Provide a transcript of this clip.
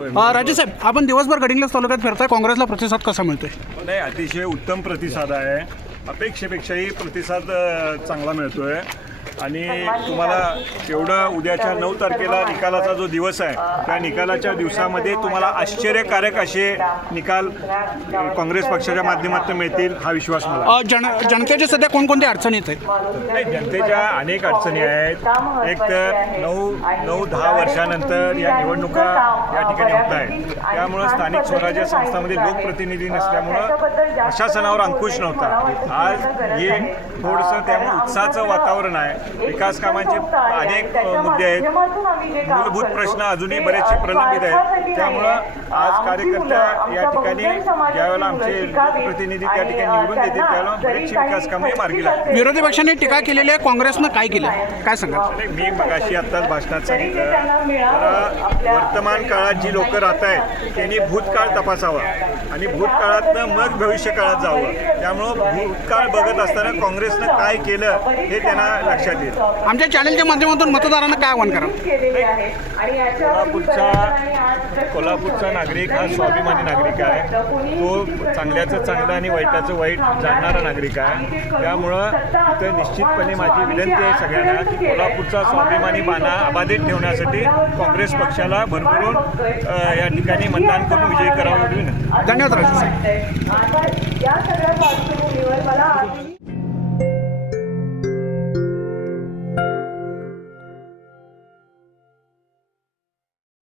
राजे साहेब आपण दिवसभर गडिंग्लज तालुक्यात फिरताय काँग्रेसला प्रतिसाद कसा मिळतोय? नाही अतिशय उत्तम प्रतिसाद आहे. अपेक्षेपेक्षाही प्रतिसाद चांगला मिळतोय. आणि तुम्हाला एवढं उद्याच्या नऊ तारखेला निकालाचा जो दिवस आहे त्या निकालाच्या दिवसामध्ये तुम्हाला आश्चर्यकारक असे निकाल काँग्रेस पक्षाच्या माध्यमातून मिळतील हा विश्वास मला. जन जनतेच्या सध्या कोणकोणत्या अडचणी येत आहेत? नाही जनतेच्या अनेक अडचणी आहेत. एक तर नऊ नऊ दहा वर्षानंतर या निवडणुका या ठिकाणी होत आहेत. त्यामुळं स्थानिक स्वराज्य संस्थांमध्ये लोकप्रतिनिधी नसल्यामुळं प्रशासनावर अंकुश नव्हता. आज हे थोडंसं त्यामुळे उत्साहाचं वातावरण आहे. विकास कामांचे अनेक मुद्दे आहेत. मूलभूत प्रश्न अजूनही बरेचसे प्रलंबित आहेत. त्यामुळं आज कार्यकर्त्या या ठिकाणी ज्यावेळेला आमचे लोकप्रतिनिधी त्या ठिकाणी निवडून देतील त्यावेळेला बरेचशी विकास कामे मार्गी लागतील. विरोधी पक्षांनी टीका केलेली आहे काँग्रेसनं काय केलं काय सांगा मी मगाशी आत्ताच भाषणात सांगितलं. वर्तमान काळात जी लोक राहत आहेत त्यांनी भूतकाळ तपासावा आणि भूतकाळातनं मग भविष्य काळात जावं. त्यामुळं भूतकाळ बघत असताना काँग्रेसनं काय केलं हे त्यांना लक्षात येईल. आमच्या चॅनलच्या माध्यमातून मतदारांना काय आव्हान करा कोल्हापूरचा नागरिक हा स्वाभिमानी नागरिक आहे. तो चांगल्याचं चांगलं आणि वाईटाचं वाईट जाणणारा नागरिक आहे. त्यामुळं इथं निश्चितपणे माझी विनंती आहे सगळ्यांना की कोल्हापूरचा स्वाभिमानी बाणा अबाधित ठेवण्यासाठी काँग्रेस पक्षाला भरभरून या ठिकाणी मतदान करून विजयी करावं. विनंती धन्यवाद राजे साहेब.